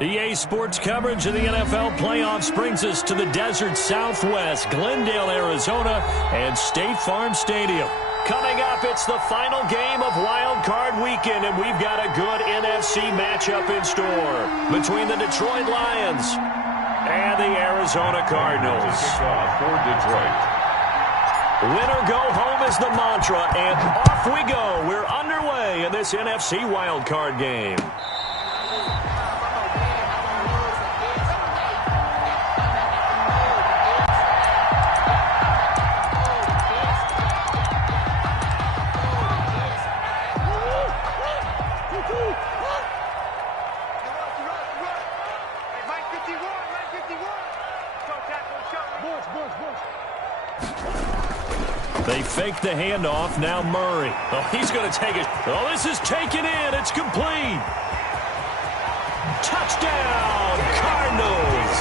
EA Sports coverage of the NFL playoffs brings us to the desert Southwest, Glendale, Arizona, and State Farm Stadium. Coming up, it's the final game of Wild Card Weekend, and we've got a good NFC matchup in store between the Detroit Lions and the Arizona Cardinals. For Detroit. Winner go home is the mantra, and off we go. We're underway in this NFC Wild Card game. They fake the handoff. Now Murray. Oh, he's going to take it. Oh, this is taken in. It's complete. Touchdown, Cardinals.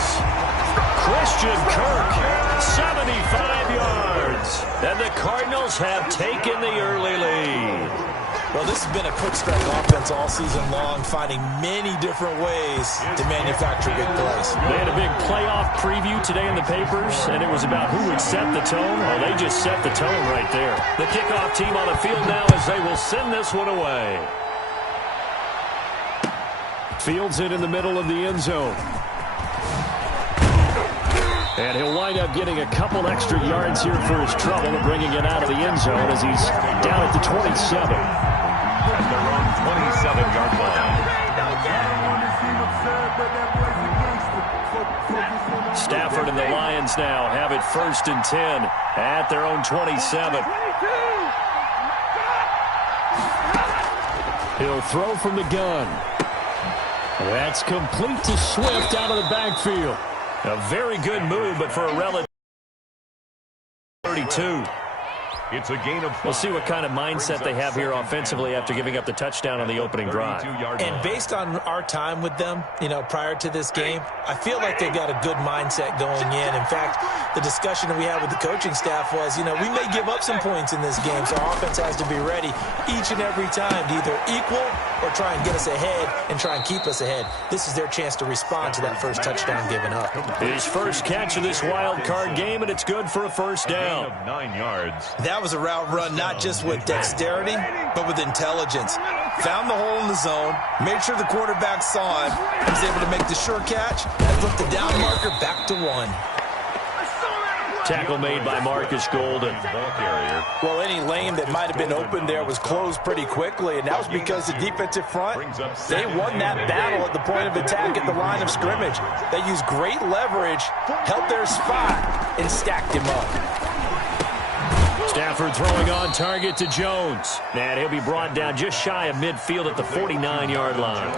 Christian Kirk, 75 yards. And the Cardinals have taken the early lead. Well, this has been a quick strike offense all season long, finding many different ways to manufacture big plays. They had a big playoff preview today in the papers, and it was about who would set the tone. Well, they just set the tone right there. The kickoff team on the field now as they will send this one away. Fields it in the middle of the end zone. And he'll wind up getting a couple extra yards here for his trouble and bringing it out of the end zone as he's down at the 27. Their own 27-yard line. Stafford and the Lions now have it 1st and 10 at their own 27. He'll throw from the gun. That's complete to Swift out of the backfield. A very good move, but for a relative 32. It's a gain of 5. We'll see what kind of mindset they have here offensively after giving up the touchdown on the opening drive. And based on our time with them, prior to this game, I feel like they've got a good mindset going in. In fact, the discussion that we had with the coaching staff was, we may give up some points in this game, so our offense has to be ready each and every time to either equal or try and get us ahead and try and keep us ahead. This is their chance to respond to that first touchdown given up. His first catch of this wild card game, and it's good for a first down. 9 yards. That was a route run not just with dexterity, but with intelligence. Found the hole in the zone, made sure the quarterback saw him, and was able to make the sure catch and flip the down marker back to 1. Tackle made by Marcus Golden. Well, any lane that might have been open there was closed pretty quickly, and that was because the defensive front, they won that battle at the point of attack at the line of scrimmage. They used great leverage, held their spot, and stacked him up. Stafford throwing on target to Jones. And he'll be brought down just shy of midfield at the 49-yard line.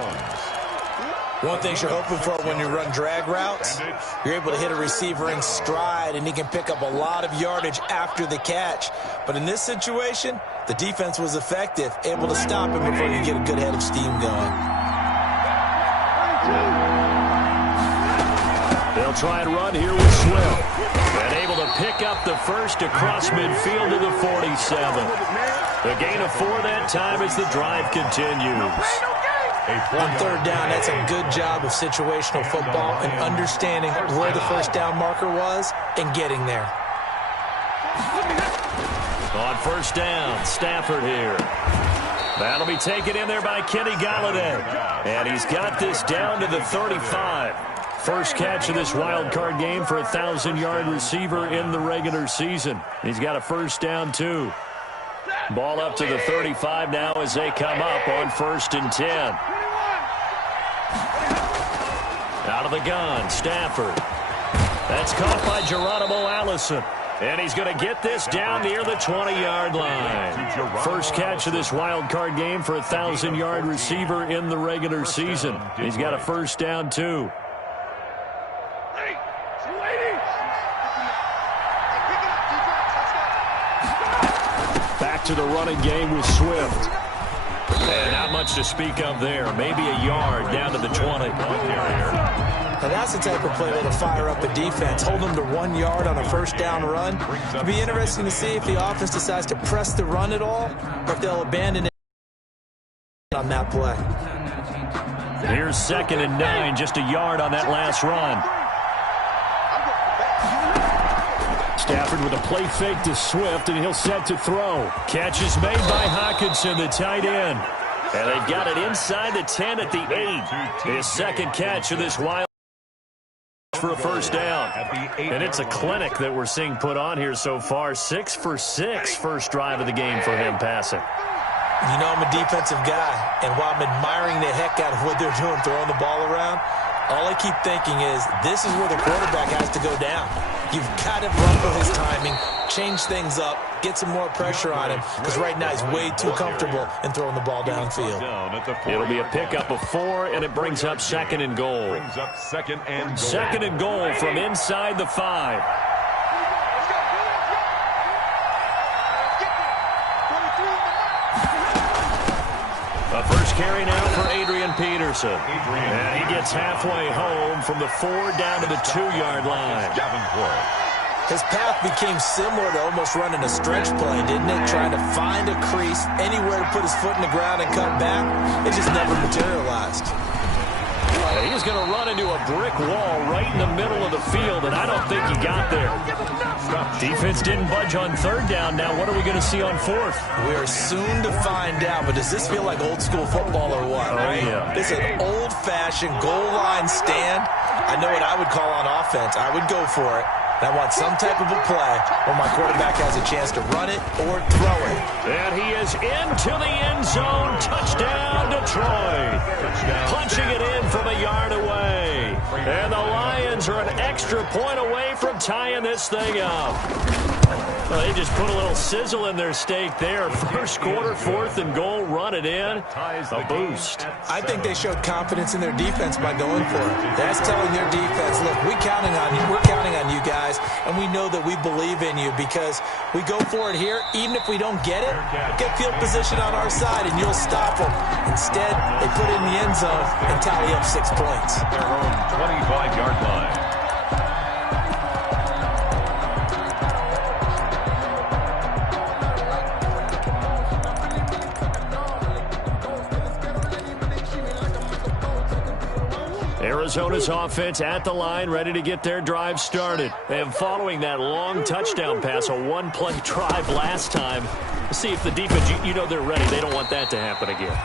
One thing you're hoping for when you run drag routes, you're able to hit a receiver in stride, and he can pick up a lot of yardage after the catch. But in this situation, the defense was effective, able to stop him before you get a good head of steam going. They'll try and run here with Swift. And able to pick up the first across midfield to the 47. The gain of 4 that time as the drive continues. On third down, that's a good job of situational football and understanding where the first down marker was and getting there. On first down, Stafford here. That'll be taken in there by Kenny Galladay. And he's got this down to the 35. First catch of this wild card game for a 1,000-yard receiver in the regular season. He's got a first down, too. Ball up to the 35 now as they come up on 1st and 10. Out of the gun, Stafford. That's caught by Geronimo Allison. And he's going to get this down near the 20-yard line. First catch of this wild card game for a 1,000-yard receiver in the regular season. He's got a first down, too. Back to the running game with Swift. And not much to speak of there. Maybe a yard down to the 20. Now that's the type of play that'll fire up a defense. Hold them to 1 yard on a first down run. It'll be interesting to see if the offense decides to press the run at all or if they'll abandon it on that play. Here's 2nd and 9, just a yard on that last run. Stafford with a play fake to Swift, and he'll set to throw. Catch is made by Hockenson, the tight end. And they've got it inside the 10 at the 8. His second catch of this wild for a first down. And it's a clinic that we're seeing put on here so far. 6 for 6 first drive of the game for him passing. You know I'm a defensive guy, and while I'm admiring the heck out of what they're doing, throwing the ball around, all I keep thinking is this is where the quarterback has to go down. You've got to rumble his timing, change things up, get some more pressure on him, because right now he's way too comfortable in throwing the ball downfield. It'll be a pickup of 4, and it brings up 2nd and goal. 2nd and goal from inside the 5. A first carry now for Adrian Peterson. And he gets halfway home from the 4 down to the 2-yard line. His path became similar to almost running a stretch play, didn't it? Trying to find a crease, anywhere to put his foot in the ground and cut back. It just never materialized. He's going to run into a brick wall right in the middle of the field, and I don't think he got there. Defense didn't budge on 3rd down. Now what are we going to see on 4th? We are soon to find out, but does this feel like old school football or what? Oh, yeah. This is an old-fashioned goal line stand. I know what I would call on offense. I would go for it. I want some type of a play where my quarterback has a chance to run it or throw it. And he is into the end zone. Touchdown, Detroit. Punching it in from a yard away. And the Lions are an extra point away from tying this thing up. Well, they just put a little sizzle in their steak there. First quarter, 4th and goal, run it in. A boost. I think they showed confidence in their defense by going for it. That's telling their defense, look, we're counting on you. We're counting on you guys, and we know that we believe in you because we go for it here. Even if we don't get it, get field position on our side, and you'll stop them. Instead, they put it in the end zone and tally up 6 points. Their own 25-yard line. Arizona's offense at the line, ready to get their drive started. And following that long touchdown pass, a one-play drive last time, see if the defense, you know they're ready. They don't want that to happen again.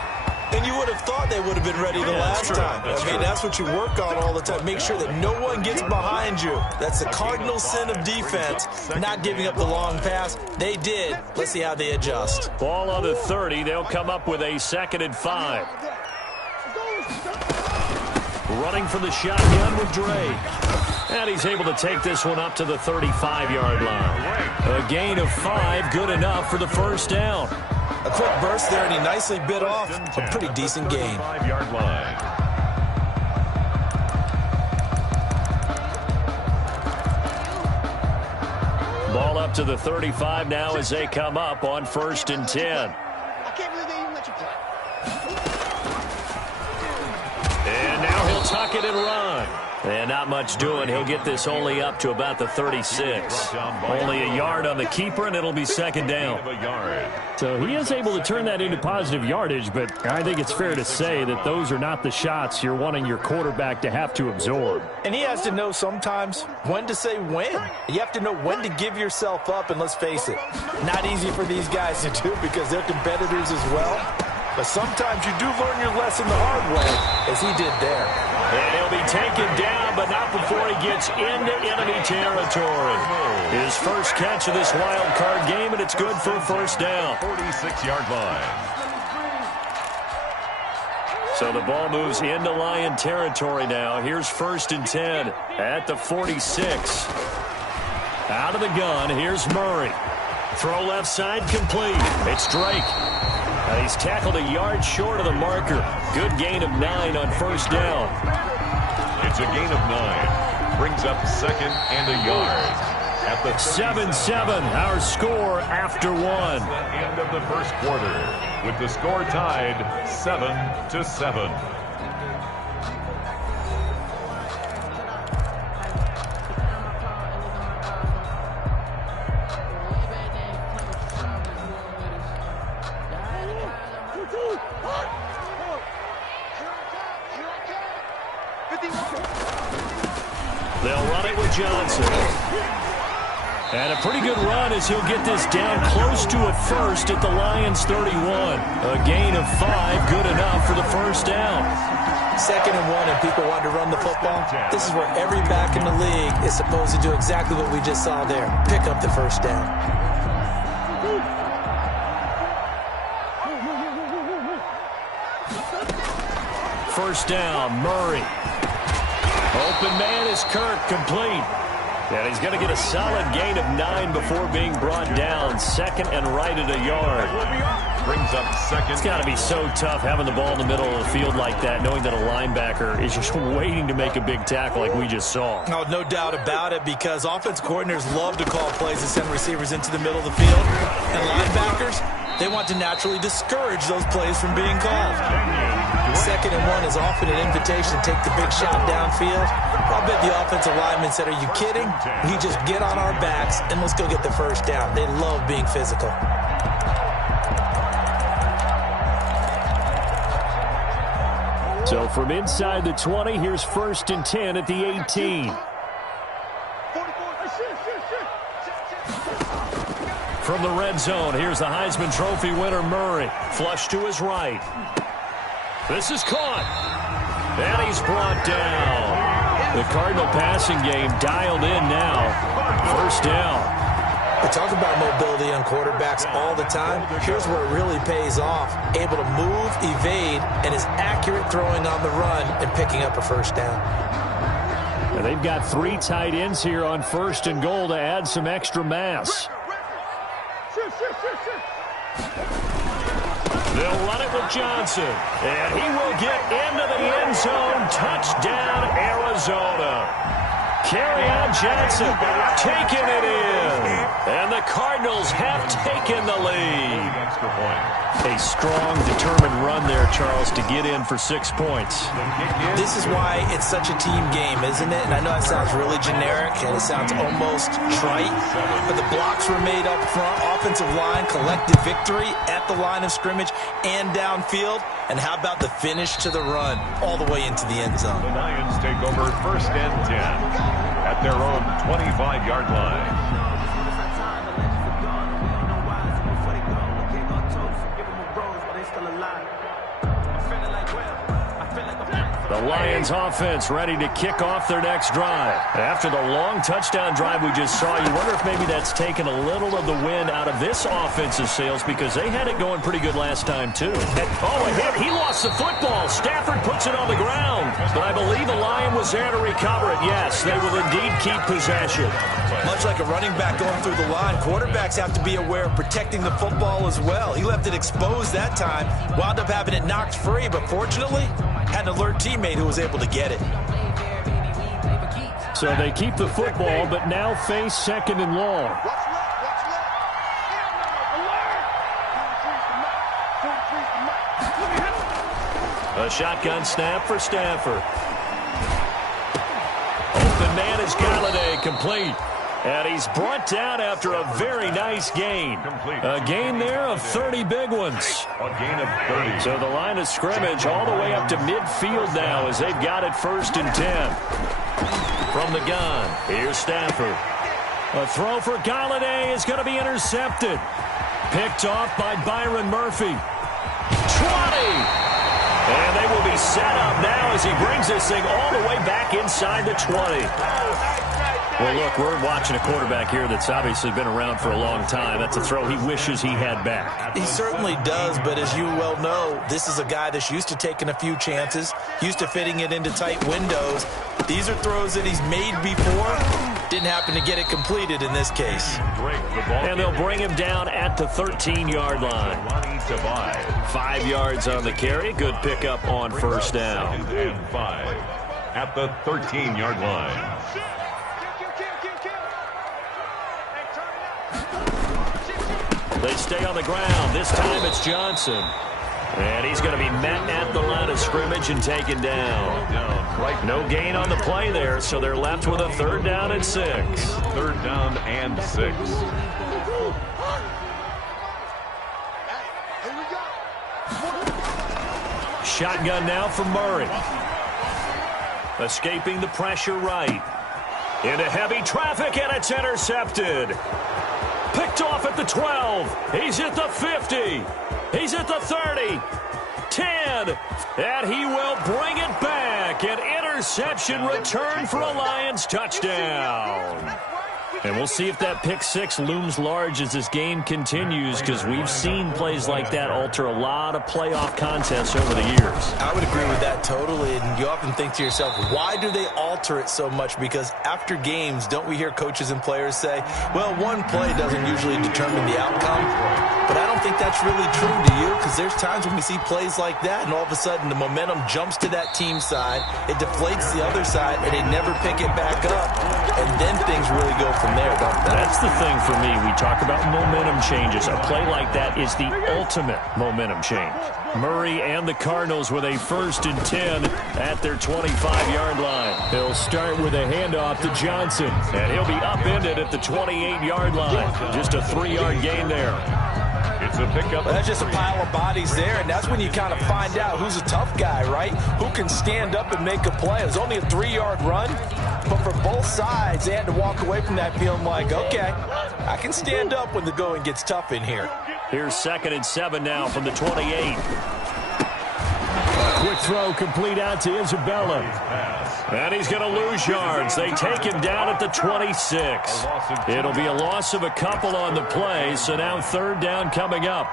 And you would have thought they would have been ready the last time. That's what you work on all the time. Make sure that no one gets behind you. That's the cardinal sin of defense, not giving up the long pass. They did. Let's see how they adjust. Ball on the 30. They'll come up with a 2nd and 5. Running for the shotgun with Drake. And he's able to take this one up to the 35-yard line. A gain of 5, good enough for the first down. A quick burst there, and he nicely bit off a pretty decent gain. 5-yard line. Ball up to the 35 now as they come up on 1st and 10. And now he'll tuck it and run. And not much doing. He'll get this only up to about the 36. Only a yard on the keeper, and it'll be 2nd down. So he is able to turn that into positive yardage, but I think it's fair to say that those are not the shots you're wanting your quarterback to have to absorb. And he has to know sometimes when to say when. You have to know when to give yourself up, and let's face it, not easy for these guys to do because they're competitors as well. But sometimes you do learn your lesson the hard way, as he did there. And he'll be taken down, but not before he gets into enemy territory. His first catch of this wild card game, and it's good for a first down. 46-yard line. So the ball moves into Lion territory now. Here's 1st and 10 at the 46. Out of the gun, here's Murray. Throw left side complete. It's Drake. He's tackled a yard short of the marker. Good gain of 9 on first down. It's a gain of 9. Brings up 2nd and a yard. At the 7-7, our score after 1. End of the first quarter, with the score tied 7-7. with Johnson. And a pretty good run as he'll get this down close to a first at the Lions' 31. A gain of 5, good enough for the first down. 2nd and 1, and people want to run the football. This is where every back in the league is supposed to do exactly what we just saw there. Pick up the first down. First down, Murray. Open man is Kirk, complete. And he's going to get a solid gain of 9 before being brought down. 2nd and right at a yard. Brings up 2nd. It's got to be so tough having the ball in the middle of the field like that, knowing that a linebacker is just waiting to make a big tackle like we just saw. Oh, no doubt about it, because offense coordinators love to call plays and send receivers into the middle of the field. And linebackers, they want to naturally discourage those plays from being called. 2nd and 1 is often an invitation to take the big shot downfield. I'll bet the offensive lineman said, "Are you kidding? We just get on our backs and let's go get the first down." They love being physical. So from inside the 20, here's 1st and 10 at the 18. From the red zone, here's the Heisman Trophy winner, Murray. Flush to his right. This is caught. And he's brought down. The Cardinal passing game dialed in now. First down. We talk about mobility on quarterbacks all the time. Here's where it really pays off. Able to move, evade, and is accurate throwing on the run and picking up a first down. And they've got 3 tight ends here on 1st and goal to add some extra mass. They'll run it with Johnson. And he will get into the end zone. Touchdown, Arizona. Kerryon Johnson taking it in. And the Cardinals have taken the lead. Extra point. A strong, determined run there, Charles, to get in for 6 points. This is why it's such a team game, isn't it? And I know that sounds really generic and it sounds almost trite, but the blocks were made up front, offensive line, collective victory at the line of scrimmage and downfield. And how about the finish to the run all the way into the end zone? The Lions take over 1st and 10 at their own 25-yard line. The Lions offense ready to kick off their next drive. After the long touchdown drive we just saw, you wonder if maybe that's taken a little of the wind out of this offensive sails, because they had it going pretty good last time too. Oh, a hit. He lost the football. Stafford puts it on the ground. But I believe the Lion was there to recover it. Yes, they will indeed keep possession. Much like a running back going through the line, quarterbacks have to be aware of protecting the football as well. He left it exposed that time, wound up having it knocked free, but fortunately had an alert teammate who was able to get it. So they keep the football, but now face 2nd and long. A shotgun snap for Stafford. Open man is Galladay, complete. And he's brought down after a very nice gain. A gain there of 30 big ones. A gain of 30. So the line of scrimmage all the way up to midfield now as they've got it 1st and 10. From the gun, here's Stafford. A throw for Galladay is going to be intercepted. Picked off by Byron Murphy. 20! And they will be set up now as he brings this thing all the way back inside the 20. Well, look, we're watching a quarterback here that's obviously been around for a long time. That's a throw he wishes he had back. He certainly does, but as you well know, this is a guy that's used to taking a few chances, used to fitting it into tight windows. These are throws that he's made before. Didn't happen to get it completed in this case. And they'll bring him down at the 13-yard line. 5 yards on the carry. Good pickup on first down. And 5 at the 13-yard line. They stay on the ground. This time it's Johnson. And he's going to be met at the line of scrimmage and taken down. No gain on the play there, so they're left with a 3rd down and 6. 3rd down and 6. Shotgun now for Murray. Escaping the pressure right. Into heavy traffic, and it's intercepted. Picked off at the 12. He's at the 50. He's at the 30. 10. And he will bring it back. An interception return for a Lions touchdown. And we'll see if that pick six looms large as this game continues, because we've seen plays like that alter a lot of playoff contests over the years. I would agree with that totally, and you often think to yourself, why do they alter it so much? Because after games, don't we hear coaches and players say, well, one play doesn't usually determine the outcome? But I don't think that's really true, do you? Because there's times when we see plays like that, and all of a sudden the momentum jumps to that team side, it deflates the other side, and they never pick it back up, and then things really go from there, don't they? That's the thing for me. We talk about momentum changes. A play like that is the ultimate momentum change. Murray and the Cardinals with a 1st and 10 at their 25-yard line. He'll start with a handoff to Johnson, and he'll be upended at the 28-yard line. Just a 3-yard gain there. It's a pickup. That's just a pile of bodies there, and that's when you kind of find out who's a tough guy, right? Who can stand up and make a play. It was only a 3-yard run, but for both sides, they had to walk away from that feeling like, okay, I can stand up when the going gets tough in here. Here's 2nd and 7 now from the 28. Quick throw complete out to Isabella. And he's going to lose yards. They take him down at the 26. It'll be a loss of a couple on the play, so now 3rd down coming up.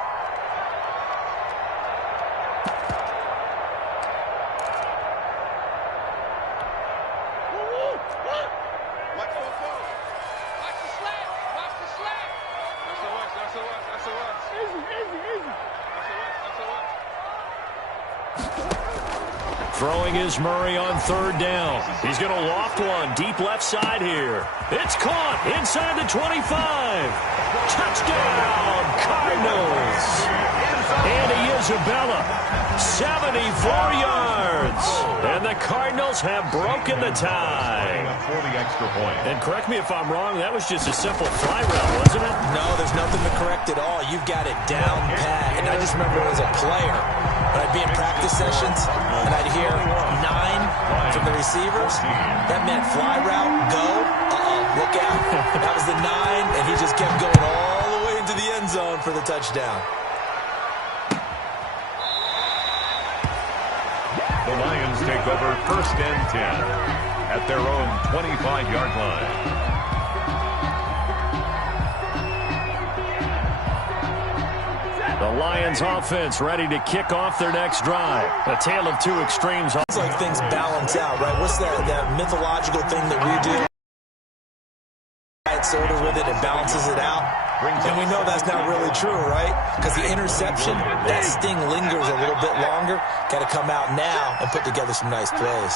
Throwing is Murray on 3rd down. He's going to loft one deep left side here. It's caught inside the 25. Touchdown, Cardinals. Andy Isabella, 74 yards. And the Cardinals have broken the tie. For the extra point. And correct me if I'm wrong, that was just a simple fly route, wasn't it? No, there's nothing to correct at all. You've got it down pat. And I just remember as a player, when I'd be in practice sessions, and I'd hear 9 from the receivers. That meant fly route, go, look out. That was the 9, and he just kept going all the way into the end zone for the touchdown. The Lions take over 1st and 10 at their own 25-yard line. The Lions offense ready to kick off their next drive. A tale of two extremes. It's like things balance out, right? What's that mythological thing that we do? Soda with it, it balances it out. And we know that's not really true, right? Because the interception, that sting lingers a little bit longer. Got to come out now and put together some nice plays.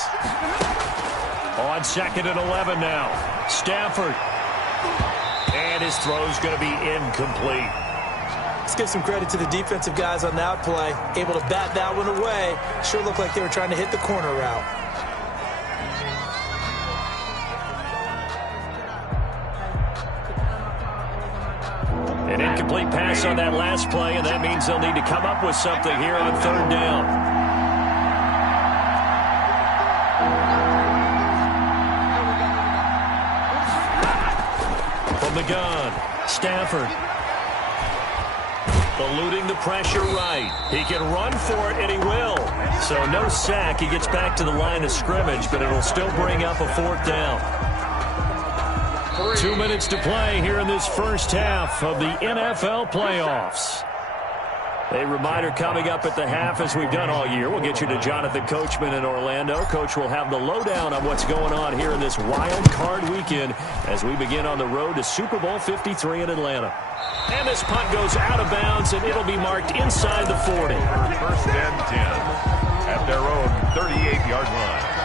On 2nd and 11 now. Stafford. And his throw's going to be incomplete. Let's give some credit to the defensive guys on that play. Able to bat that one away. Sure looked like they were trying to hit the corner route. An incomplete pass on that last play, and that means they'll need to come up with something here on 3rd down. From the gun, Stafford. Eluding the pressure right. He can run for it, and he will. So no sack. He gets back to the line of scrimmage, but it'll still bring up a 4th down. 2 minutes to play here in this first half of the NFL playoffs. A reminder coming up at the half, as we've done all year. We'll get you to Jonathan Coachman in Orlando. Coach will have the lowdown on what's going on here in this wild card weekend as we begin on the road to Super Bowl 53 in Atlanta. And this punt goes out of bounds, and it'll be marked inside the 40. 1st and 10 at their own 38-yard line.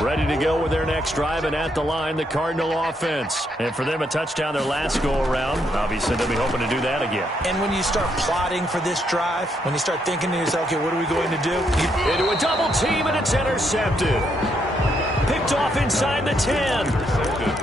Ready to go with their next drive, and at the line, the Cardinal offense. And for them, a touchdown their last go-around. Obviously, they'll be hoping to do that again. And when you start plotting for this drive, when you start thinking to yourself, okay, what are we going to do? Into a double team, and it's intercepted. Picked off inside the 10.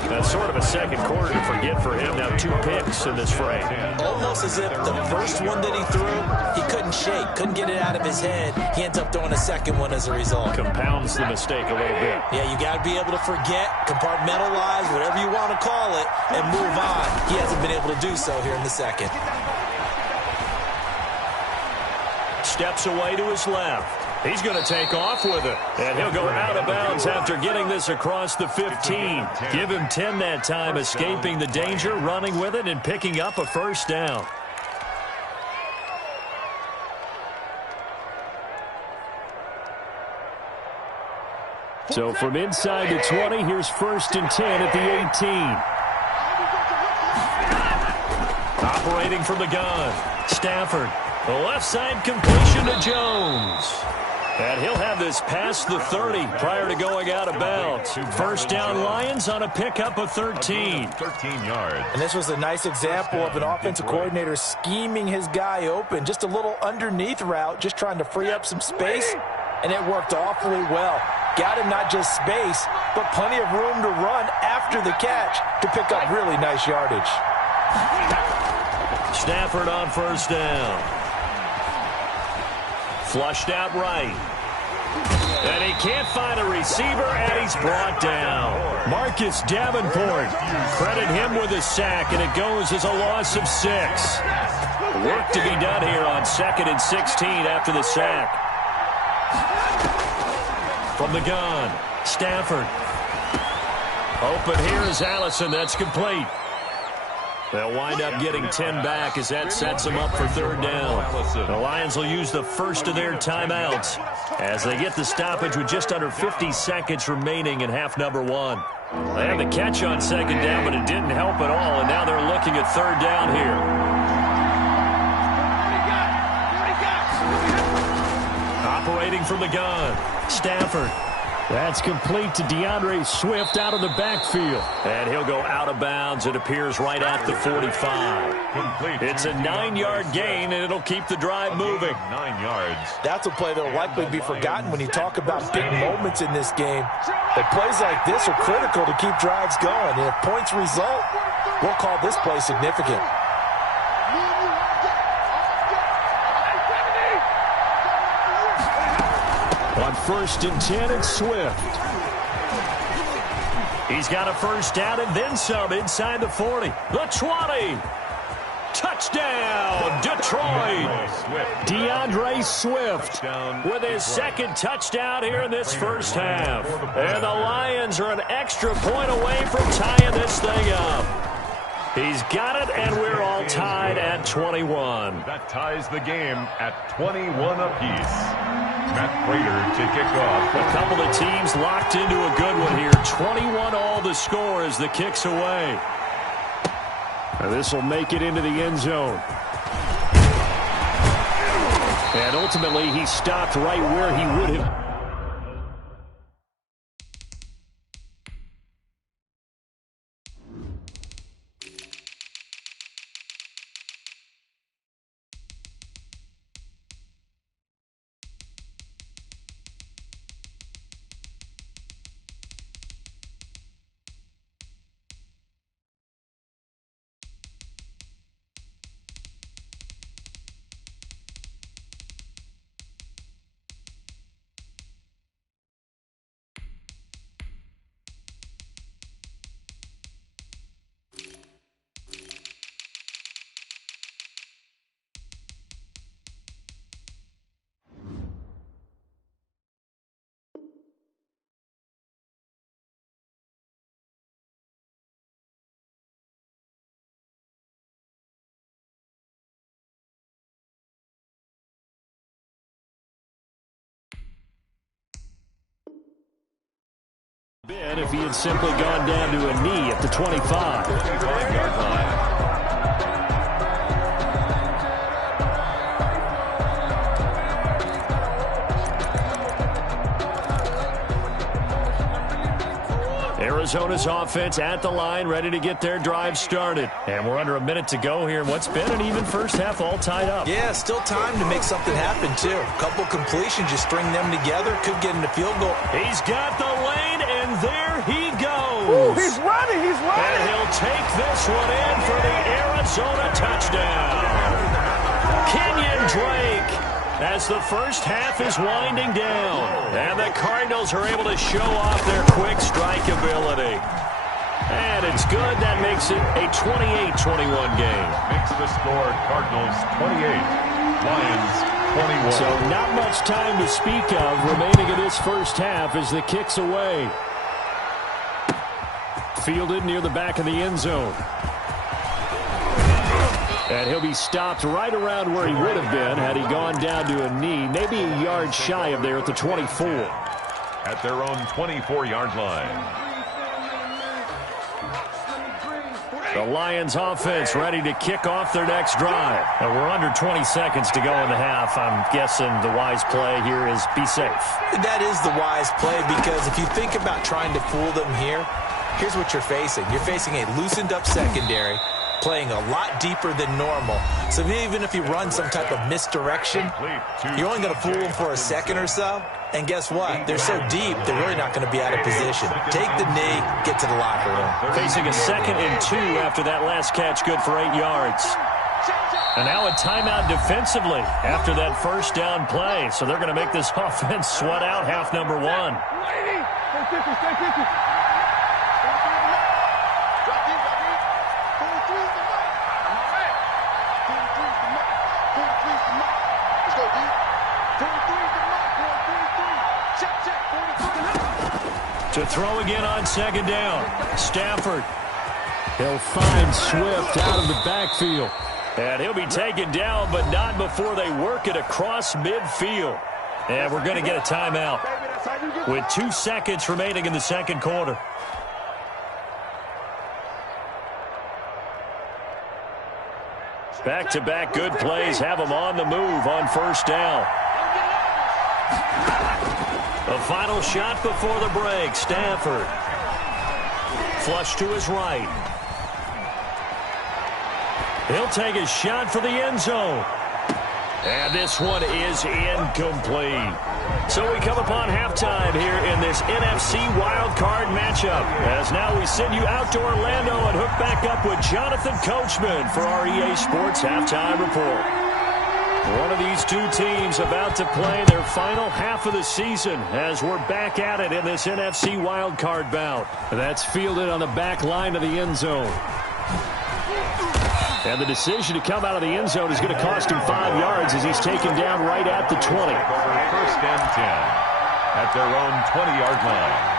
That's sort of a second quarter to forget for him. Now 2 picks in this frame. Almost as if the first one that he threw, he couldn't shake, couldn't get it out of his head. He ends up throwing a second one as a result. Compounds the mistake a little bit. Yeah, you got to be able to forget, compartmentalize, whatever you want to call it, and move on. He hasn't been able to do so here in the second. Steps away to his left. He's going to take off with it. And he'll go out of bounds after getting this across the 15. Give him 10 that time, escaping the danger, running with it, and picking up a first down. So from inside the 20, here's 1st and 10 at the 18. Operating from the gun. Stafford. The left side completion to Jones. And he'll have this past the 30 prior to going out of bounds. First down Lions on a pickup of 13. 13 yards. And this was a nice example of an offensive coordinator scheming his guy open. Just a little underneath route, just trying to free up some space. And it worked awfully well. Got him not just space, but plenty of room to run after the catch to pick up really nice yardage. Stafford on first down. Flushed out right. And he can't find a receiver, and he's brought down. Marcus Davenport. Credit him with a sack, and it goes as a loss of 6. Work to be done here on 2nd and 16 after the sack. From the gun, Stafford. Open here is Allison. That's complete. They'll wind up getting 10 back as that sets them up for 3rd down. The Lions will use the first of their timeouts as they get the stoppage with just under 50 seconds remaining in half number 1. They had the catch on 2nd down, but it didn't help at all, and now they're looking at 3rd down here. Operating from the gun, Stafford. That's complete to DeAndre Swift out of the backfield. And he'll go out of bounds. It appears right at the 45. It's a 9-yard gain, and it'll keep the drive moving. 9 yards. That's a play that will likely be forgotten when you talk about big moments in this game. But plays like this are critical to keep drives going. And if points result, we'll call this play significant. On 1st and 10, it's Swift. He's got a first down and then some inside the 40. The 20. Touchdown, Detroit. DeAndre Swift with his 2nd touchdown here in this first half. And the Lions are an extra point away from tying this thing up. He's got it, and we're all tied at 21. That ties the game at 21 apiece. Matt Prater to kick off. A couple of teams locked into a good one here. 21 all the score as the kick's away. And this will make it into the end zone. And ultimately, he stopped right where he would have. If he had simply gone down to a knee at the 25-yard line. Arizona's offense at the line, ready to get their drive started. And we're under a minute to go here in what's been an even first half, all tied up. Yeah, still time to make something happen, too. A couple completions, just string them together, could get in the field goal. He's got the lane, and And there he goes. Ooh, he's running. And he'll take this one in for the Arizona touchdown. Kenyon Drake, as the first half is winding down. And the Cardinals are able to show off their quick strike ability. And it's good. That makes it a 28-21 game. Makes the score Cardinals 28, Lions 21. So not much time to speak of remaining in this first half as the kick's away. Fielded near the back of the end zone. And he'll be stopped right around where he would have been had he gone down to a knee, maybe a yard shy of there at the 24. At their own 24-yard line. The Lions offense ready to kick off their next drive. And we're under 20 seconds to go in the half. I'm guessing the wise play here is be safe. That is the wise play, because if you think about trying to fool them here, here's what you're facing. You're facing a loosened up secondary, playing a lot deeper than normal. So even if you run some type of misdirection, you're only going to fool them for a second or so. And guess what? They're so deep, they're really not going to be out of position. Take the knee, get to the locker room. Facing a 2nd and 2 after that last catch, good for 8 yards. And now a timeout defensively after that first down play. So they're going to make this offense sweat out half number 1. To throw again on 2nd down. Stafford. He'll find Swift out of the backfield. And he'll be taken down, but not before they work it across midfield. And we're going to get a timeout with 2 seconds remaining in the second quarter. Back-to-back good plays have them on the move on first down. The final shot before the break. Stafford. Flush to his right. He'll take a shot for the end zone. And this one is incomplete. So we come upon halftime here in this NFC wildcard matchup. As now we send you out to Orlando and hook back up with Jonathan Coachman for our EA Sports Halftime Report. One of these two teams about to play their final half of the season as we're back at it in this NFC wildcard bout. That's fielded on the back line of the end zone. And the decision to come out of the end zone is going to cost him 5 yards as he's taken down right at the 20. First and 10 at their own 20-yard line.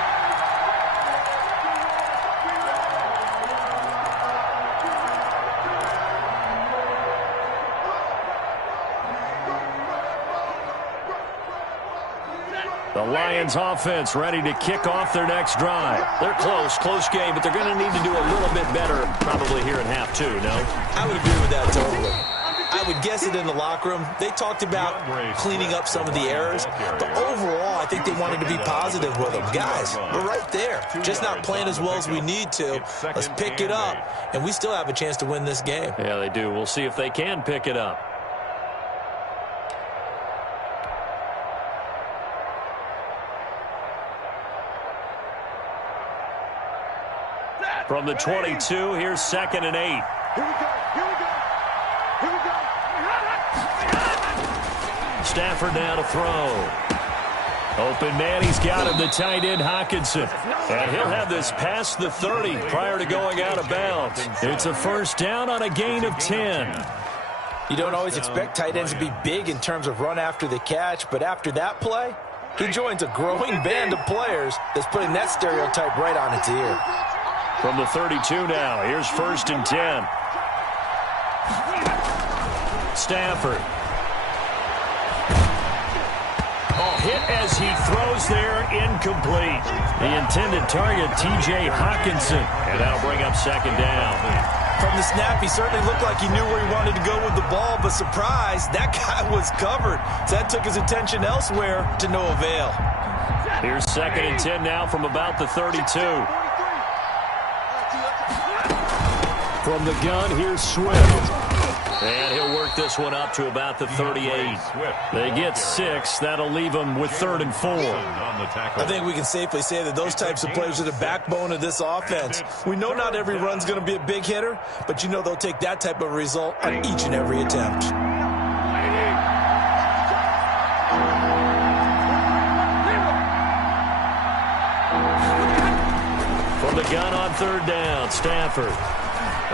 The Lions offense ready to kick off their next drive. They're close game, but they're going to need to do a little bit better probably here in half 2, no? I would agree with that totally. I would guess it in the locker room. They talked about cleaning up some of the errors, but overall, I think they wanted to be positive with them. Guys, we're right there. Just not playing as well as we need to. Let's pick it up, and we still have a chance to win this game. Yeah, they do. We'll see if they can pick it up. From the 22, here's 2nd and 8. Here we go. Stafford now to throw. Open man, he's got him, the tight end Hockenson. And he'll have this past the 30 prior to going out of bounds. It's a first down on a gain of 10. You don't always expect tight ends to be big in terms of run after the catch, but after that play, he joins a growing band of players that's putting that stereotype right on its ear. From the 32 now, here's 1st and 10. Stafford. Hit as he throws there, incomplete. The intended target, T.J. Hockenson. And that'll bring up 2nd down. From the snap, he certainly looked like he knew where he wanted to go with the ball, but surprise, that guy was covered. So that took his attention elsewhere to no avail. Here's 2nd and 10 now from about the 32. From the gun, here's Swift. And he'll work this one up to about the 38. They get 6. That'll leave them with 3rd and 4. I think we can safely say that those types of players are the backbone of this offense. We know not every run's going to be a big hitter, but you know they'll take that type of result on each and every attempt. From the gun on 3rd down, Stafford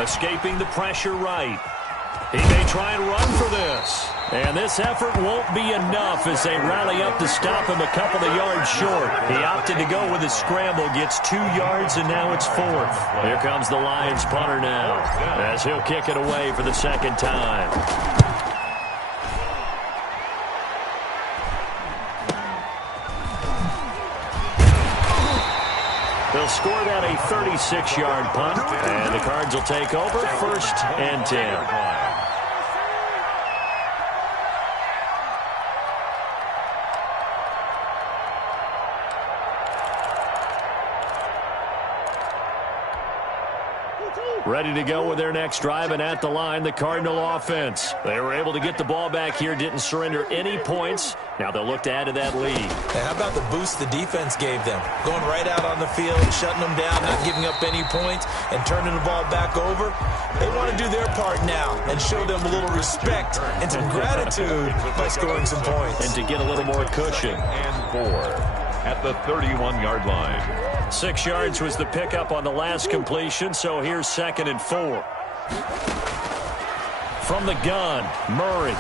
escaping the pressure right. He may try and run for this. And this effort won't be enough as they rally up to stop him a couple of yards short. He opted to go with a scramble, gets 2 yards, and now it's 4th. Here comes the Lions punter now as he'll kick it away for the 2nd time. They'll score that a 36-yard punt, and the Cards will take over 1st and 10. Ready to go with their next drive, and at the line, the Cardinal offense. They were able to get the ball back here, didn't surrender any points. Now they'll look to add to that lead. And how about the boost the defense gave them? Going right out on the field, shutting them down, not giving up any points, and turning the ball back over. They want to do their part now and show them a little respect and some gratitude by scoring some points. And to get a little more cushion. And 4 at the 31-yard line. 6 yards was the pickup on the last completion, so here's 2nd and 4. From the gun, Murray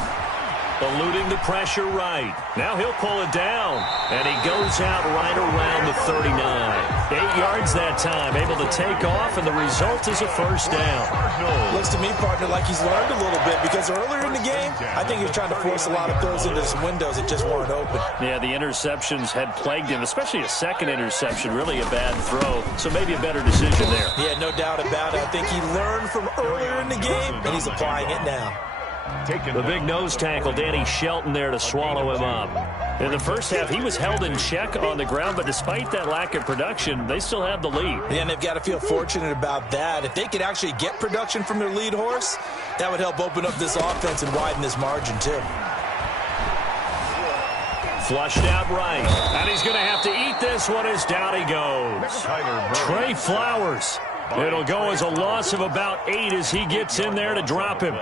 eluding the pressure right. Now he'll pull it down, and he goes out right around the 39. 8 yards that time, able to take off, and the result is a 1st down. Looks to me, partner, like he's learned a little bit, because earlier in the game, I think he was trying to force a lot of throws into some windows that just weren't open. Yeah, the interceptions had plagued him, especially a second interception, really a bad throw, so maybe a better decision there. Yeah, no doubt about it. I think he learned from earlier in the game, and he's applying it now. The big nose tackle, Danny Shelton, there to swallow him up. In the first half, he was held in check on the ground, but despite that lack of production, they still have the lead. Yeah, and they've got to feel fortunate about that. If they could actually get production from their lead horse, that would help open up this offense and widen this margin, too. Flushed out right, and he's going to have to eat this one as down he goes. Trey Flowers. It'll go as a loss of about 8 as he gets in there to drop him.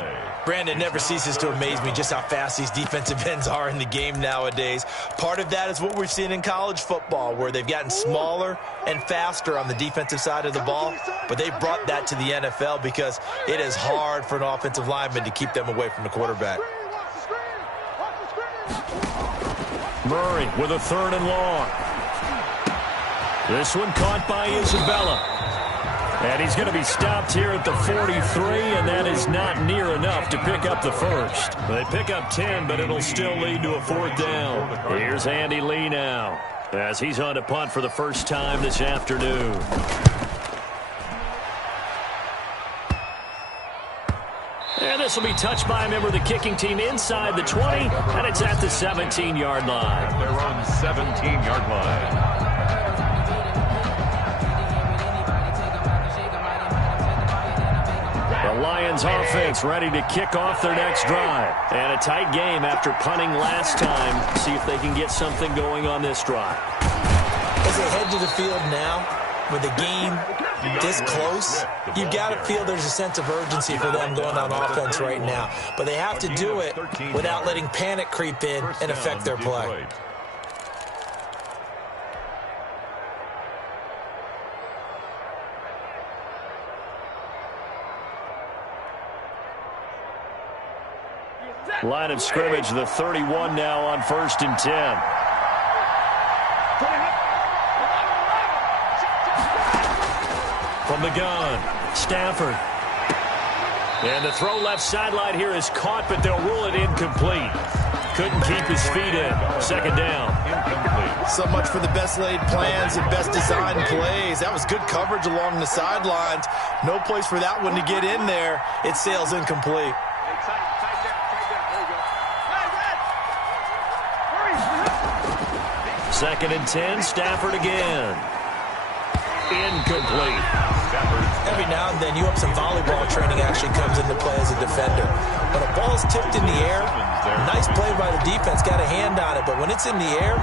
Brandon, never ceases to amaze me just how fast these defensive ends are in the game nowadays. Part of that is what we've seen in college football, where they've gotten smaller and faster on the defensive side of the ball, but they've brought that to the NFL because it is hard for an offensive lineman to keep them away from the quarterback. Murray with a 3rd and long. This one caught by Isabella. And he's going to be stopped here at the 43, and that is not near enough to pick up the 1st. They pick up 10, but it'll still lead to a 4th down. Here's Andy Lee now as he's on to punt for the first time this afternoon. And this will be touched by a member of the kicking team inside the 20, and it's at the 17-yard line. They're on 17-yard line. The Lions offense ready to kick off their next drive. And a tight game after punting last time. See if they can get something going on this drive. As they head to the field now, with the game this close, you've got to feel there's a sense of urgency for them going on offense right now. But they have to do it without letting panic creep in and affect their play. Line of scrimmage, the 31 now on 1st and 10. From the gun, Stafford. And the throw left sideline here is caught, but they'll rule it incomplete. Couldn't keep his feet in. 2nd down. Incomplete. So much for the best laid plans and best designed plays. That was good coverage along the sidelines. No place for that one to get in there. It sails incomplete. 2nd and 10, Stafford again. incomplete. Every now and then, some volleyball training actually comes into play as a defender. When a ball's tipped in the air, nice play by the defense, got a hand on it, but when it's in the air,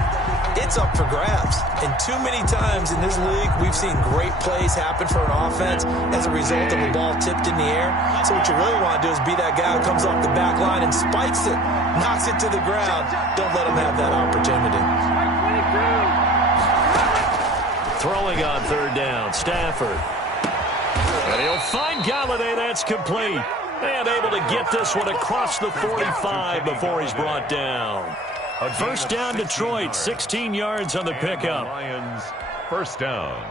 it's up for grabs. And too many times in this league, we've seen great plays happen for an offense as a result of a ball tipped in the air. So what you really want to do is be that guy who comes off the back line and spikes it, knocks it to the ground. Don't let him have that opportunity. Throwing on third down, Stafford. And he'll find Galladay. That's complete. And able to get this one across the 45 before he's brought down. First down, Detroit. 16 yards on the pickup. Lions, first down.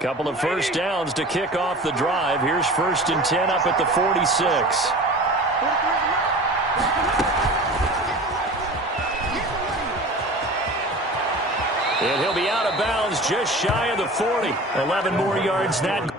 Couple of first downs to kick off the drive. Here's 1st and 10 up at the 46. And he'll be out of bounds just shy of the 40. 11 more yards that.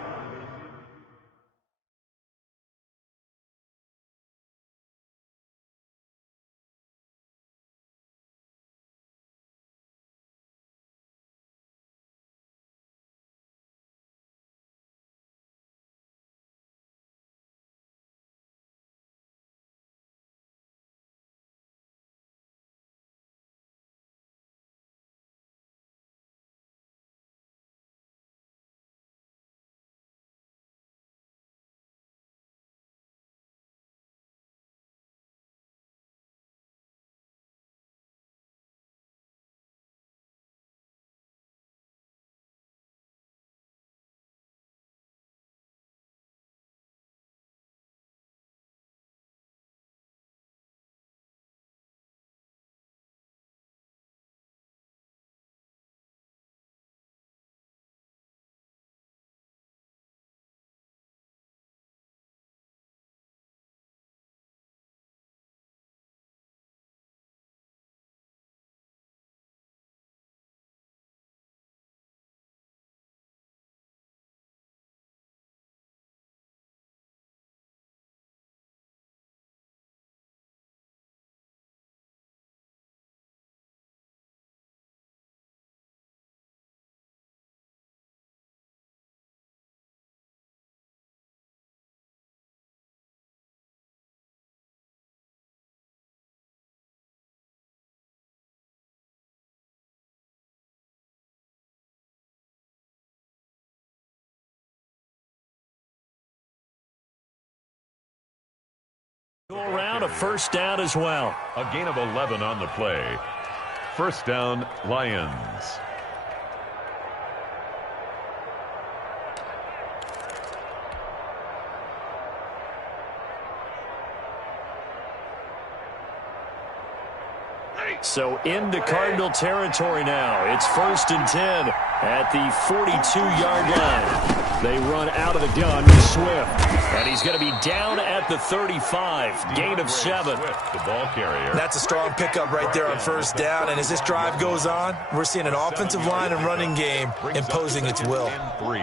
Go around a first down as well. A gain of 11 on the play. First down, Lions. So into Cardinal territory now. It's 1st and 10 at the 42-yard line. They run out of the gun with Swift. And he's going to be down at the 35. Gain of 7. Swift, the ball carrier. That's a strong pickup right there on first down. And as this drive goes on, we're seeing an offensive line and running game imposing its will. 3.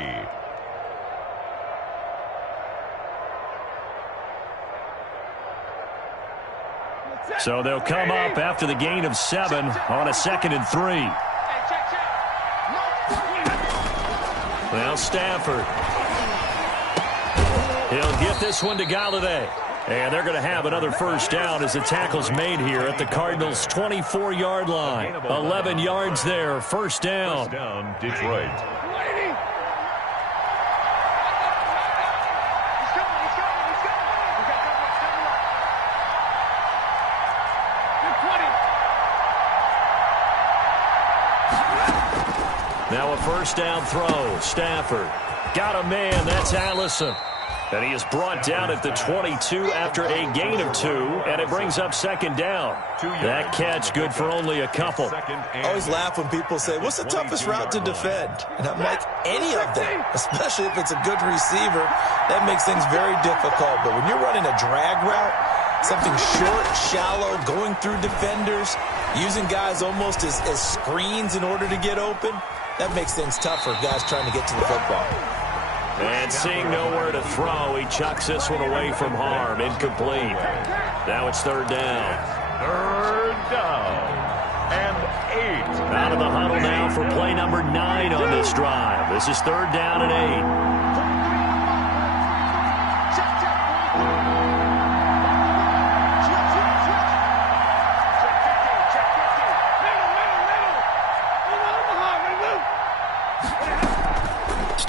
So they'll come up after the gain of 7 on a 2nd and 3. Now Stafford. He'll get this one to Galladay. And they're going to have another first down as the tackle's made here at the Cardinals' 24-yard line. 11 yards there, first down. First down, Detroit. Now a first down throw. Stafford got a man. That's Allison. And he is brought down at the 22 after a gain of 2. And it brings up 2nd down. That catch good for only a couple. I always laugh when people say, what's the toughest route to defend? And I'm like, any of them, especially if it's a good receiver. That makes things very difficult. But when you're running a drag route, something short, shallow, going through defenders, using guys almost as screens in order to get open, that makes things tough for guys trying to get to the football. And seeing nowhere to throw, he chucks this one away from harm. Incomplete. Now it's third down. Third down and 8. Out of the huddle now for play number 9 on this drive. This is third down and 8.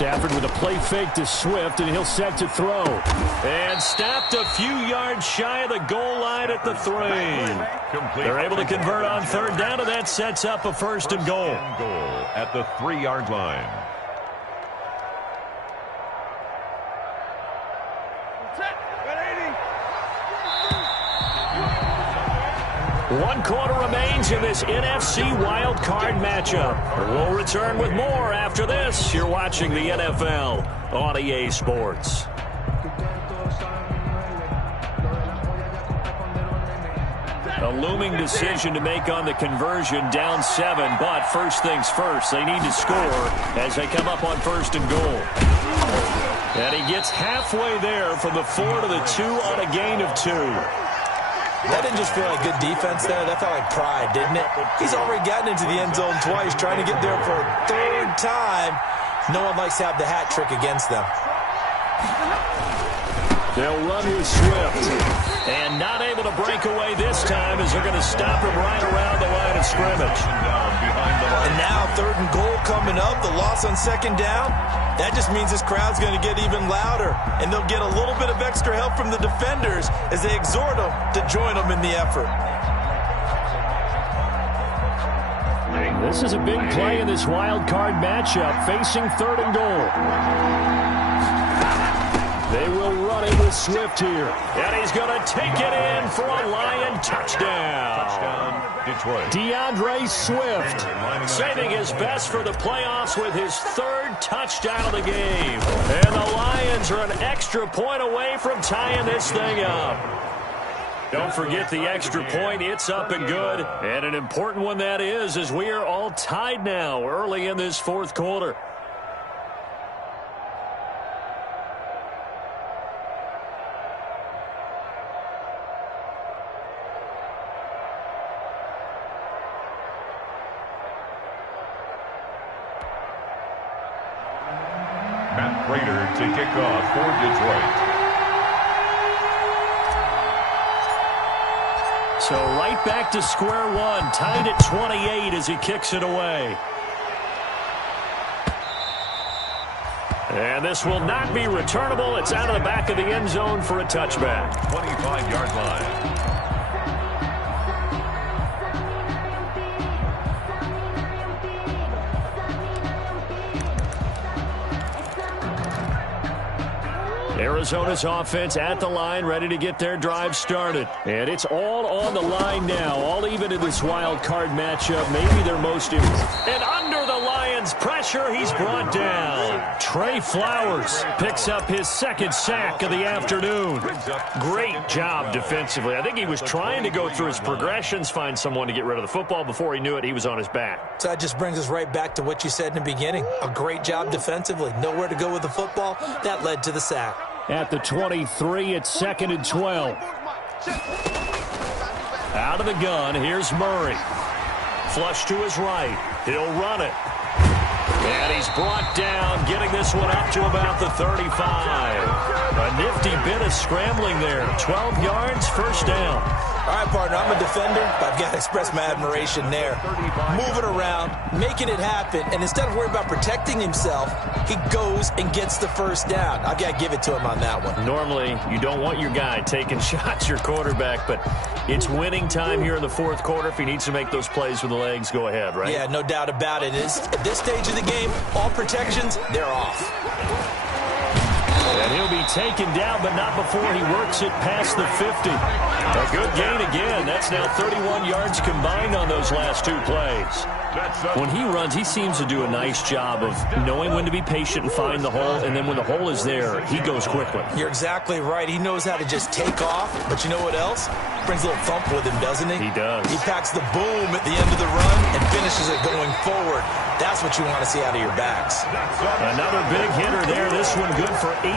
Stafford with a play fake to Swift, and he'll set to throw. And stopped a few yards shy of the goal line at the 3. They're able to convert on third down, and that sets up a first and goal. At the 3-yard line. One quarter remains in this NFC wild card matchup. We'll return with more after this. You're watching the NFL on EA Sports. A looming decision to make on the conversion, down 7, but first things first, they need to score as they come up on first and goal. And he gets halfway there from the 4 to the 2 on a gain of 2. That didn't just feel like good defense there. That felt like pride, didn't it? He's already gotten into the end zone twice, trying to get there for a third time. No one likes to have the hat trick against them. They'll run with Swift. And not able to break away this time as they're going to stop him right around the line of scrimmage. And now third and goal coming up. The loss on second down. That just means this crowd's going to get even louder. And they'll get a little bit of extra help from the defenders as they exhort them to join them in the effort. This is a big play in this wild card matchup, facing third and goal. They will run it with Swift here. And he's going to take it in for a Lion touchdown. Detroit. DeAndre Swift. Saving his best for the playoffs with his 3rd touchdown of the game. And the Lions are an extra point away from tying this thing up. Don't forget the extra point. It's up and good. And an important one that is, as we are all tied now early in this 4th quarter. Prater to kick off for Detroit. So right back to square one, tied at 28 as he kicks it away. And this will not be returnable. It's out of the back of the end zone for a touchback. 25-yard line. Arizona's offense at the line, ready to get their drive started. And it's all on the line now, all even in this wild card matchup. Maybe their most important. And under the Lions' pressure, he's brought down. Trey Flowers picks up his 2nd sack of the afternoon. Great job defensively. I think he was trying to go through his progressions, find someone to get rid of the football. Before he knew it, he was on his back. So that just brings us right back to what you said in the beginning. A great job defensively. Nowhere to go with the football. That led to the sack. At the 23, it's 2nd and 12. Out of the gun, here's Murray. Flush to his right. He'll run it. And he's brought down, getting this one up to about the 35. A nifty bit of scrambling there. 12 yards, first down. All right, partner, I'm a defender, but I've got to express my admiration there. Moving around, making it happen, and instead of worrying about protecting himself, he goes and gets the first down. I've got to give it to him on that one. Normally, you don't want your guy taking shots, your quarterback, but it's winning time here in the 4th quarter. If he needs to make those plays with the legs, go ahead, right? Yeah, no doubt about it. At this stage of the game, all protections, they're off. And he'll be taken down, but not before he works it past the 50. A good gain again. That's now 31 yards combined on those last two plays. When he runs, he seems to do a nice job of knowing when to be patient and find the hole, and then when the hole is there, he goes quickly. You're exactly right. He knows how to just take off, but you know what else? Brings a little thump with him, doesn't he? He does. He packs the boom at the end of the run and finishes it going forward. That's what you want to see out of your backs. Another big hitter there. This one good for 18.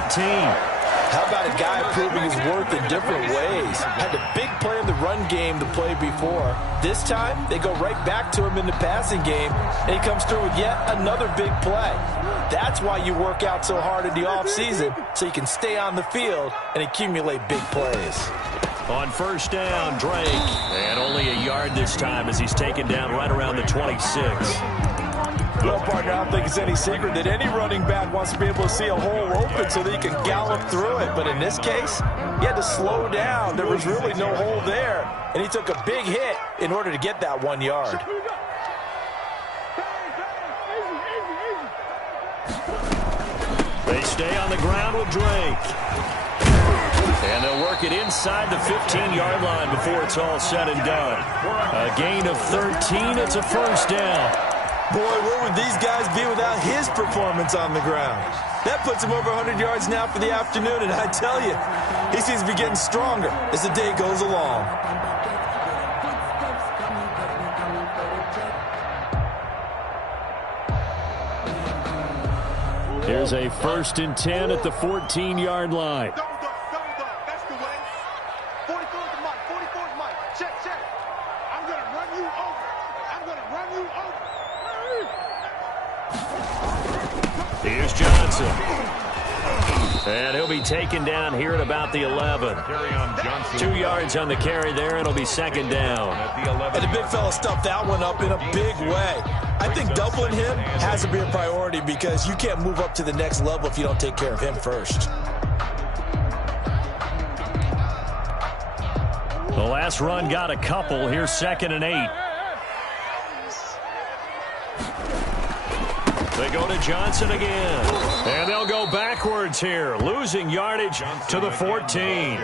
How about a guy proving his worth in different ways? Had a big play in the run game to play before. This time, they go right back to him in the passing game, and he comes through with yet another big play. That's why you work out so hard in the offseason, so you can stay on the field and accumulate big plays. On first down, Drake. And only a yard this time as he's taken down right around the 26. Well, partner, I don't think it's any secret that any running back wants to be able to see a hole open so that he can gallop through it. But in this case, he had to slow down. There was really no hole there, and he took a big hit in order to get that 1 yard. They stay on the ground with Drake. And they'll work it inside the 15-yard line before it's all said and done. A gain of 13. It's a first down. Boy, where would these guys be without his performance on the ground? That puts him over 100 yards now for the afternoon, and I tell you, he seems to be getting stronger as the day goes along. Here's a 1st and 10 at the 14-yard line. That's the way. 44 is Mike. 44 is Mike. Check. I'm going to run you over. Here's Johnson. And he'll be taken down here at about the 11. 2 yards on the carry there. It'll be second down. And the big fella stuffed that one up in a big way. I think doubling him has to be a priority because you can't move up to the next level if you don't take care of him first. The last run got a couple. Here's 2nd and 8. They go to Johnson again. And they'll go backwards here, losing yardage to the 14.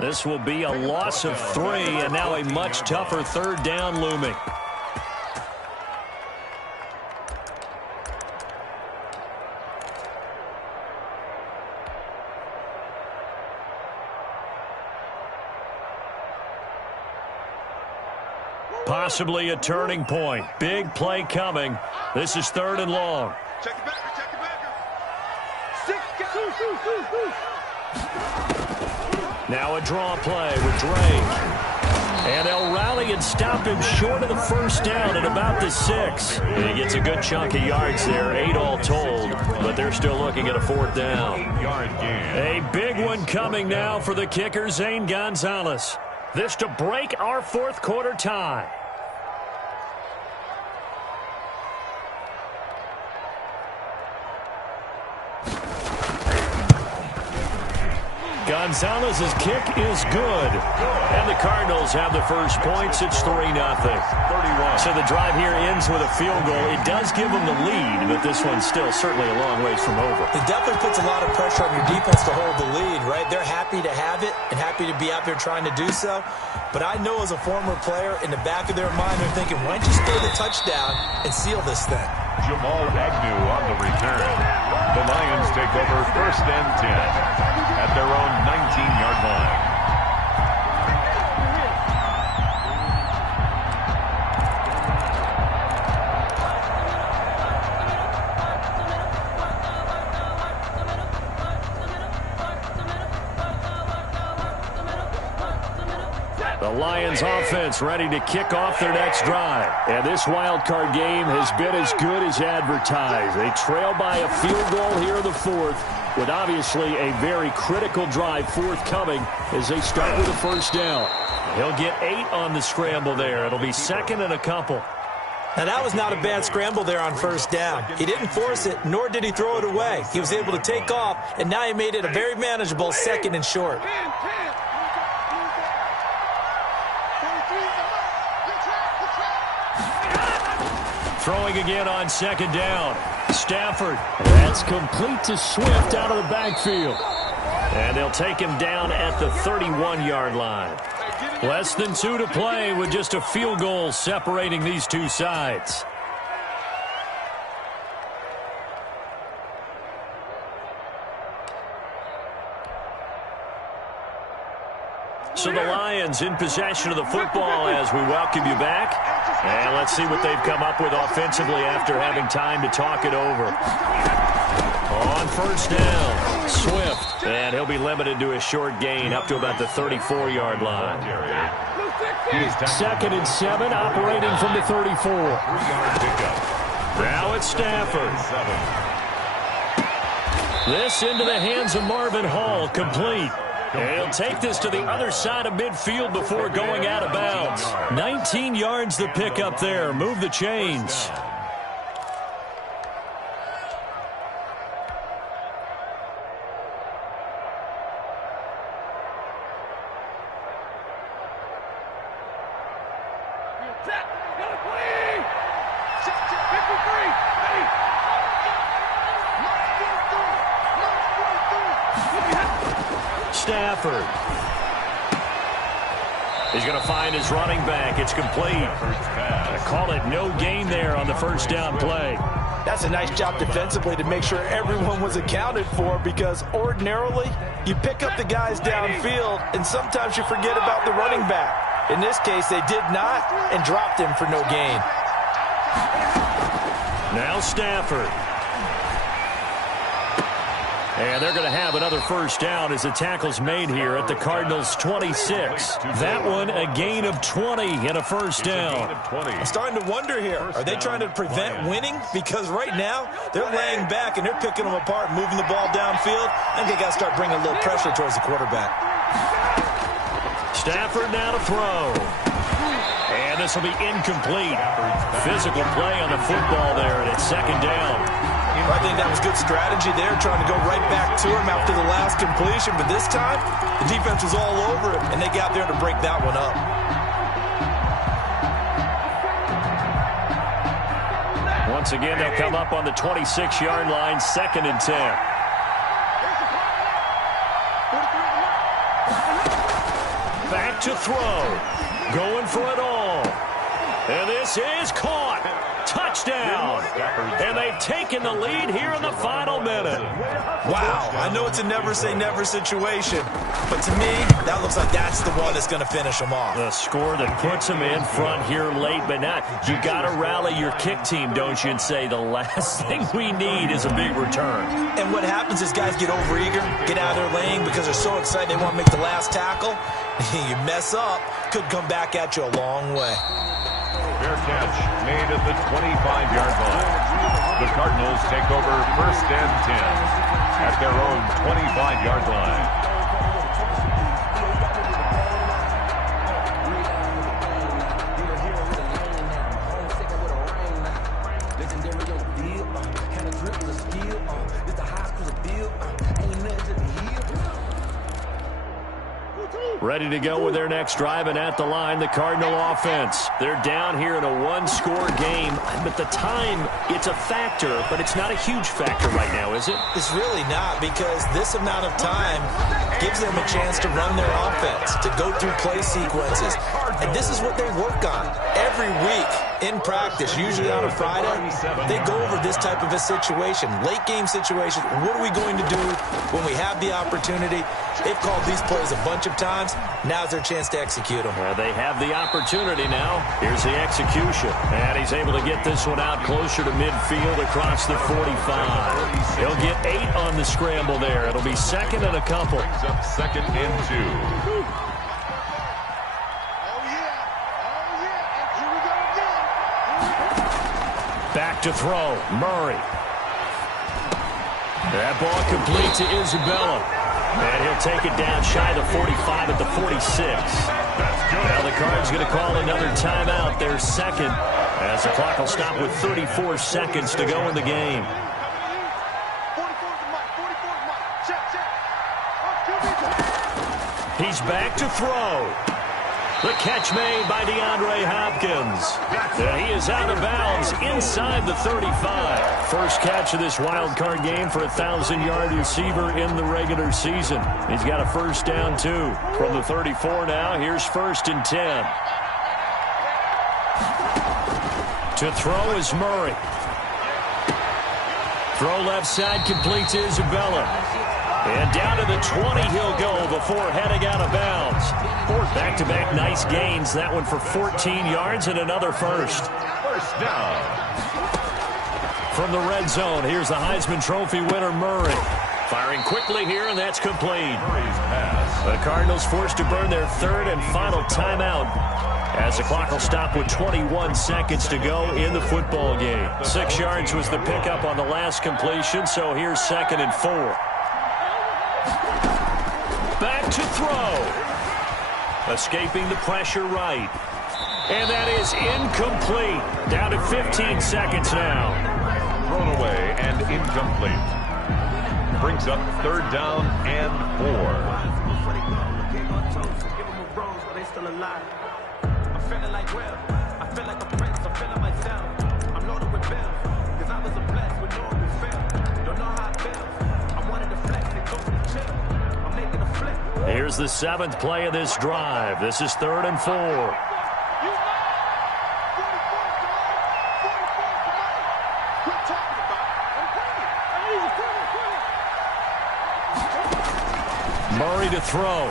This will be a loss of 3, and now a much tougher 3rd down looming. Possibly a turning point. Big play coming. This is 3rd and long. Check it back. Now a draw play with Drake. And they'll rally and stop him short of the first down at about the 6. And he gets a good chunk of yards there, 8 all told. But they're still looking at a 4th down. A big one coming now for the kicker, Zane Gonzalez. This to break our 4th quarter tie. Gonzalez's kick is good. And the Cardinals have the first points. It's 3-0. 31. So the drive here ends with a field goal. It does give them the lead, but this one's still certainly a long ways from over. It definitely puts a lot of pressure on your defense to hold the lead, right? They're happy to have it and happy to be out there trying to do so. But I know as a former player, in the back of their mind, they're thinking, why don't you score the touchdown and seal this thing? Jamal Agnew on the return. The Lions take over 1st and 10 at their own 19-yard line. The Lions offense ready to kick off their next drive. And this wild card game has been as good as advertised. They trail by a field goal here in the 4th, with obviously a very critical drive forthcoming as they start with a first down. He'll get 8 on the scramble there. It'll be 2nd and a couple. Now, that was not a bad scramble there on first down. He didn't force it, nor did he throw it away. He was able to take off, and now he made it a very manageable 2nd and short. Throwing again on 2nd down. Stafford. That's complete to Swift out of the backfield. And they'll take him down at the 31-yard line. Less than 2 to play with just a field goal separating these two sides. So the Lions in possession of the football as we welcome you back. And let's see what they've come up with offensively after having time to talk it over. On first down, Swift. And he'll be limited to a short gain up to about the 34-yard line. 2nd and 7, operating from the 34. Now it's Stafford. This into the hands of Marvin Hall, complete. And he'll take this to the other side of midfield before going out of bounds. 19 yards the pick up there. Move the chains. Stafford. He's going to find his running back. It's complete. I call it no gain there on the first down play. That's a nice job defensively to make sure everyone was accounted for, because ordinarily you pick up the guys downfield and sometimes you forget about the running back. In this case, they did not and dropped him for no gain. Now Stafford. And they're going to have another first down as the tackle's made here at the Cardinals' 26. That one a gain of 20 and a first down. I'm starting to wonder here, are they trying to prevent winning? Because right now, they're laying back and they're picking them apart, moving the ball downfield. I think they got to start bringing a little pressure towards the quarterback. Stafford now to throw. And this will be incomplete. Physical play on the football there, and it's 2nd down. I think that was good strategy there, trying to go right back to him after the last completion. But this time, the defense was all over it, and they got there to break that one up. Once again, they'll come up on the 26-yard line, 2nd and 10. Back to throw. Going for it all. And this is caught. Touchdown. And they've taken the lead here in the final minute. Wow, I know it's a never-say-never situation, but to me, that looks like that's the one that's going to finish them off. The score that puts them in front here late, but not. You got to rally your kick team, don't you, and say the last thing we need is a big return. And what happens is guys get overeager, get out of their lane because they're so excited they want to make the last tackle. You mess up, could come back at you a long way. Fair catch made at the 25-yard line. The Cardinals take over 1st and 10 at their own 25-yard line. Ready to go with their next drive, and at the line, the Cardinal offense. They're down here in a one-score game, but the time, it's a factor, but it's not a huge factor right now, is it? It's really not, because this amount of time gives them a chance to run their offense, to go through play sequences. And this is what they work on every week in practice, usually on a Friday. They go over this type of a situation, late game situation. What are we going to do when we have the opportunity? They've called these plays a bunch of times. Now's their chance to execute them. Well, they have the opportunity now. Here's the execution. And he's able to get this one out closer to midfield across the 45. He'll get 8 on the scramble there. It'll be 2nd and a couple. Brings up 2nd and 2. Back to throw. Murray. That ball complete to Isabella. And he'll take it down shy of the 45 at the 46. Now the Cards going to call another timeout, their 2nd, as the clock will stop with 34 seconds to go in the game. He's back to throw. The catch made by DeAndre Hopkins. And he is out of bounds inside the 35. First catch of this wild card game for a 1,000-yard receiver in the regular season. He's got a first down, too. From the 34 now, here's 1st and 10. To throw is Murray. Throw left side, complete to Isabella. And down to the 20 he'll go before heading out of bounds. Back-to-back nice gains. That one for 14 yards and another first. First down. From the red zone, here's the Heisman Trophy winner, Murray. Firing quickly here, and that's complete. Murray's pass. The Cardinals forced to burn their third and final timeout, as the clock will stop with 21 seconds to go in the football game. 6 yards was the pickup on the last completion, so here's 2nd and 4. Back to throw. Escaping the pressure right. And that is incomplete. Down to 15 seconds now. Thrown away and incomplete. Brings up 3rd down and 4. I'm feeling like Will. I feel like a prince. I'm feeling myself. I'm loaded with bills. Cause I was a blessed with no open fail. Don't know how I feel. I wanted to flex and go to the chill. I'm making a flip. Here's the 7th play of this drive. This is 3rd and 4. Murray to throw.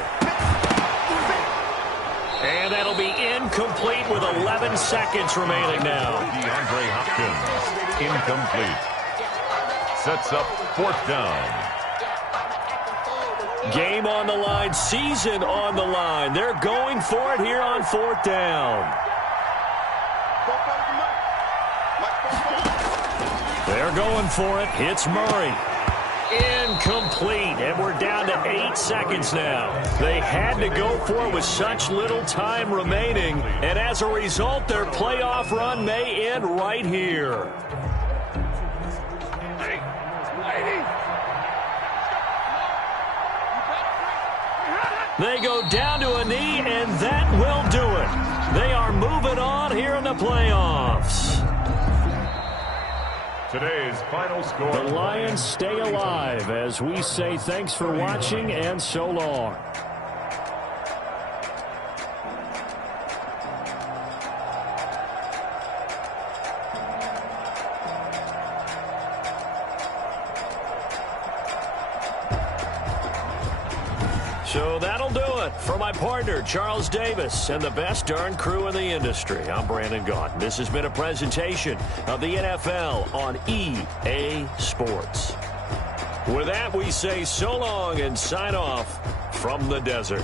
And that'll be incomplete with 11 seconds remaining now. DeAndre Hopkins, incomplete. Sets up 4th down. Game on the line, season on the line. They're going for it here on 4th down. They're going for it. It's Murray. Incomplete, and we're down to 8 seconds now. They had to go for it with such little time remaining, and as a result, their playoff run may end right here. They go down to a knee, and that will do it. They are moving on here in the playoffs. Today's final score. The Lions stay alive as we say thanks for watching and so long. So that'll do it. For my partner, Charles Davis, and the best darn crew in the industry, I'm Brandon Gaudin. This has been a presentation of the NFL on EA Sports. With that, we say so long and sign off from the desert.